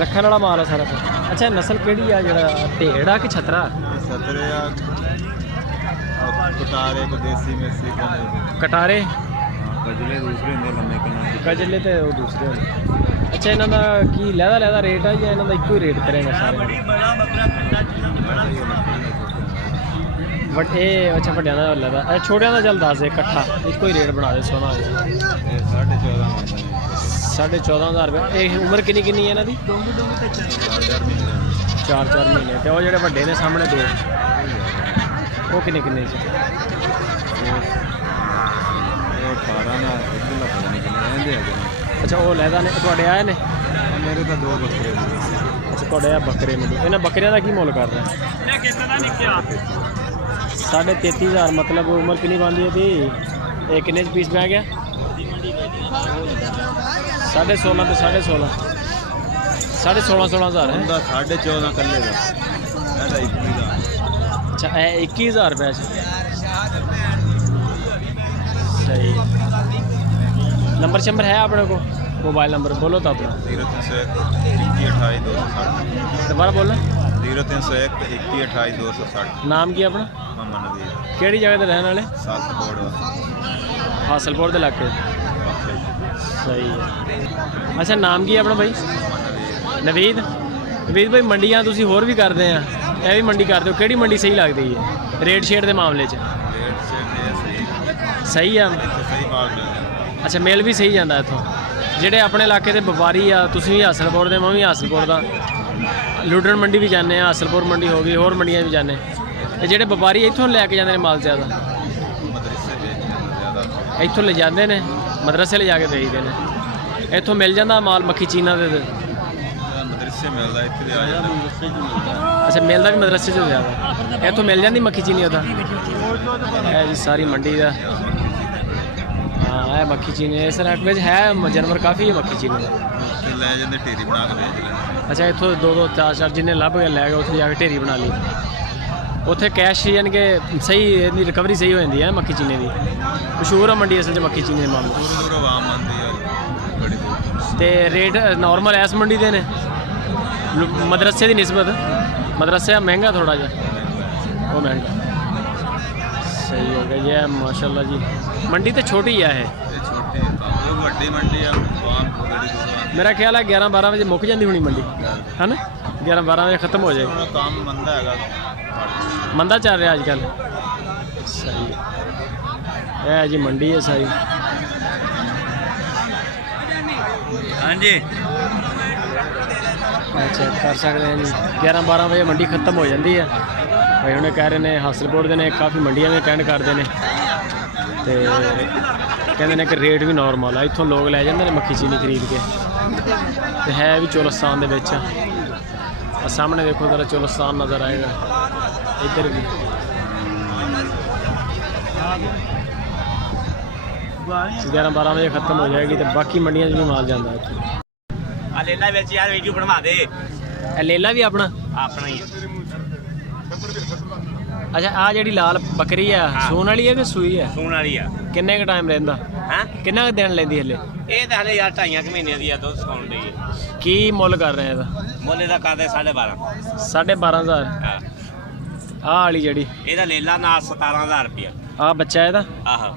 रखने वाला माल है सारा कुछ। अच्छा नस्ल केड़ी है जरा ढेड़ा कि छतरा? कटारे को देसी मेसी कटारे कजले दूसरे होंगे लम्बे कजले तो वो दूसरे होंगे। अच्छा इन्हों का की लहदा लहदा रेट है या इन्हों का एको ही रेट करेगा सारे? बट ये अच्छा वड्डिया का लहदा अच्छा छोटिया का चल दस दे इकट्ठा एको ही रेट बना दे सोना हो जाए। 14,500 रुपये। ये उम्र किन्नी किन्नी है इन्हों की? 4 महीने। तो वो जो वड्डे ने सामने दो वो किन्ने किन्ने अच्छा वो लहदा ने थोड़े आए ने? मेरे तो 2 बकरे। अच्छा थोड़े बकरे मिले इन्हें बकरियां का की मुल कर रहे हैं? 33,500 मतलब उम्र कितनी बनती है थी? एक किन्ने पीस बह गया? 16.5 तो 16.5 16,000 है। 14.5 कर लेगा। अच्छा 21,000 रुपये सही। नंबर शंबर है अपने को? मोबाइल नंबर बोलो तो अपना। 0301 दोबारा बोलो। 0301 21 260। नाम की अपना? मोहम्मद नवीद। केड़ी जगह के रहने वाले? हासलपुर के इलाके सही है। अच्छा नाम की अपना भाई? नवीद। नवीद भाई मंडियां तुसी होर भी करते हैं यह भी मंडी करते हो केड़ी मंडी सही लगती है रेट शेट के मामले च? सही है। अच्छा मेल भी सही जाता इतों जेडे अपने इलाके के व्यापारी आ तुसी भी हासलपुर दे मैं भी हासलपुर का लुडन मंडी भी जाने हासलपुर मंडी हो गई होर मंडियां भी जाने जेडे व्यापारी इतों लैके जाते हैं माल ज़्यादा इतों ले जाते हैं मदरसे ले जाके बेचते हैं इतों मिल जाता माल मक्खी चीना दे अच्छा मिलता भी मदरसे से ज़्यादा इतों मिल जाती मक्खी चीनी उदा है जी सारी मंडी का। हाँ है मक्खी चीनी इस रेट में है जानवर काफ़ी है मक्खी चीनी अच्छा इतों 2-2 4-4 जिन्हें लभ गए लै गए उत्थे जाके ढेरी बना ली उत्थे कैश यानी कि सही इहदी रिकवरी सही हो जाती है मक्खी चीनी की मशहूर है मंडी असल च मक्खी चीनी के मामले तो रेट नॉर्मल इस मंडी के ने मदरसे की निस्बत मदरसे महंगा थोड़ा जा वो महंगा सही हो गया ये माशाल्लाह जी। मंडी तो छोटी है मेरा ख्याल है 11-12 बजे मुक जाती होनी मंडी है ना 11-12 बजे ख़त्म हो जाएगी। काम मंदा है मंदा चल रहा अजकल सही है जी मंडी है सारी। हाँ जी अच्छा कर सकते हैं जी 11-12 बजे मंडी खत्म हो जाती है भाई उन्हें कह रहे हैं हासलपुर के ने काफ़ी मंडियां भी अटेंड करते हैं तो कहते हैं कि रेट भी नॉर्मल है इतों लोग लै जाते हैं मक्खी चीनी खरीद के तो है भी चोलस्तान के सामने देखो जरा चोलस्तान नज़र आएगा इधर भी 11-12 बजे खत्म हो जाएगी तो बाकी मंडियां भी माल जाता है। लेला बेच यार वीडियो बनवा दे लेला भी अपना ही अच्छा आ जी लाल बकरी है सून वाली है कि सूई है? सून वाली है। किन्ने का टाइम रहता हैं किन्ना का दिन लेंदी हले? ये तो हले यार 2.5 महीने की दुध सुकाउण दी है। की मुੱਲ कर रहे हैं ਮੁੱਲ ਇਹਦਾ ਕਰਦੇ 12.5 12,500 ਹਾਂ ਆ ਵਾਲੀ ਜਿਹੜੀ ਇਹਦਾ ਲੇਲਾ ਨਾਲ 17,000 ਰੁਪਇਆ ਆ ਬੱਚਾ ਇਹਦਾ ਆਹੋ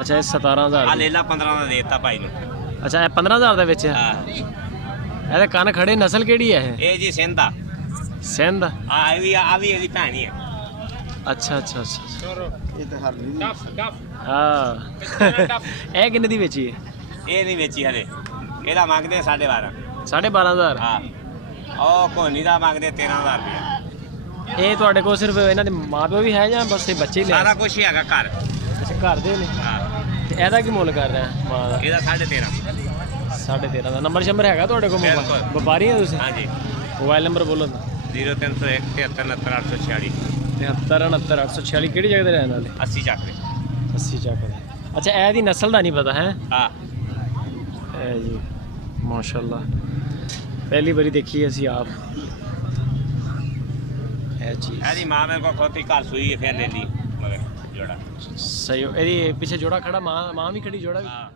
ਅੱਛਾ ਇਹ 17,000 ਆ ਲੇਲਾ 15 ਦਾ ਦੇਤਾ ਭਾਈ ਨੂੰ ਅੱਛਾ ਇਹ 15,000 ਦੇ ਵਿੱਚ ਹਾਂ ਇਹਦੇ ਕੰਨ ਖੜੇ ਨਸਲ ਕਿਹੜੀ ਹੈ ਇਹ ਜੀ ਸਿੰਧ ਆ ਸਿੰਧ ਆ ਵੀ ਇਹਦੀ ਭੈਣ ਹੀ ਹੈ अच्छा अच्छा अच्छा ਇਹ ਤਾਂ ਹਰ ਨਹੀਂ हाँ ਇਹ ਕਿੰਨੇ ਦੀ ਵੇਚੀ ਹੈ? ਇਹ ਨਹੀਂ ਵੇਚੀ ਹਲੇ ਇਹਦਾ ਮੰਗਦੇ 12.5 12,500 ਹਾਂ ਉਹ ਕੋਨੀ ਦਾ ਮੰਗਦੇ 13,000 ਰੁਪਇਆ ਇਹ ਤੁਹਾਡੇ ਕੋਲ ਸਿਰਫ ਇਹਨਾਂ ਦੇ ਮਾਪਿਓ ਵੀ ਹੈ ਜਾਂ ਬਸ ਇਹ ਬੱਚੇ ਹੀ ਲੈ? ਸਾਰਾ ਕੁਝ ਹੀ ਹੈਗਾ ਘਰ ਅੱਛਾ ਘਰ ਦੇ ਨੇ ਹਾਂ ਤੇ ਇਹਦਾ ਕੀ ਮੁੱਲ ਕਰ ਰਿਹਾ ਮਾਂ ਦਾ? ਇਹਦਾ 13.5 13.5 ਦਾ ਨੰਬਰ ਸ਼ੰਬਰ ਹੈਗਾ ਤੁਹਾਡੇ ਕੋਲ? ਬਿਲਕੁਲ। ਵਪਾਰੀ ਹੋ ਤੁਸੀਂ? ਹਾਂਜੀ मोबाइल नंबर बोलो ना। 0301 73 73 846 ਕਿਹੜੀ ਜਗ੍ਹਾ ਤੇ ਰਹਿਣ ਵਾਲੇ? 80 ਚੱਕ 80 ਚੱਕ ਦੇ। ਅੱਛਾ ਇਹ ਦੀ ਨਸਲ ਦਾ ਨਹੀਂ ਪਤਾ ਹੈ? ਹਾਂ ਇਹ ਜੀ ਮਾਸ਼ਾਅੱਲਾ ਪਹਿਲੀ ਵਾਰੀ ਦੇਖੀ ਅਸੀਂ ਆਪ ਇਹ ਚੀਜ਼। ਇਹਦੀ ਮਾਂ ਮੇਰੇ ਕੋਲ ਖੋਤੀ ਘਰ ਸੂਈ ਹੈ ਫਿਰ ਲੈ ਲਈ ਮਗਰ ਜੋੜਾ ਸਹੀ। ਇਹਦੀ ਪਿੱਛੇ ਜੋੜਾ ਖੜਾ ਮਾਂ ਵੀ ਖੜੀ ਜੋੜਾ ਵੀ? ਹਾਂ।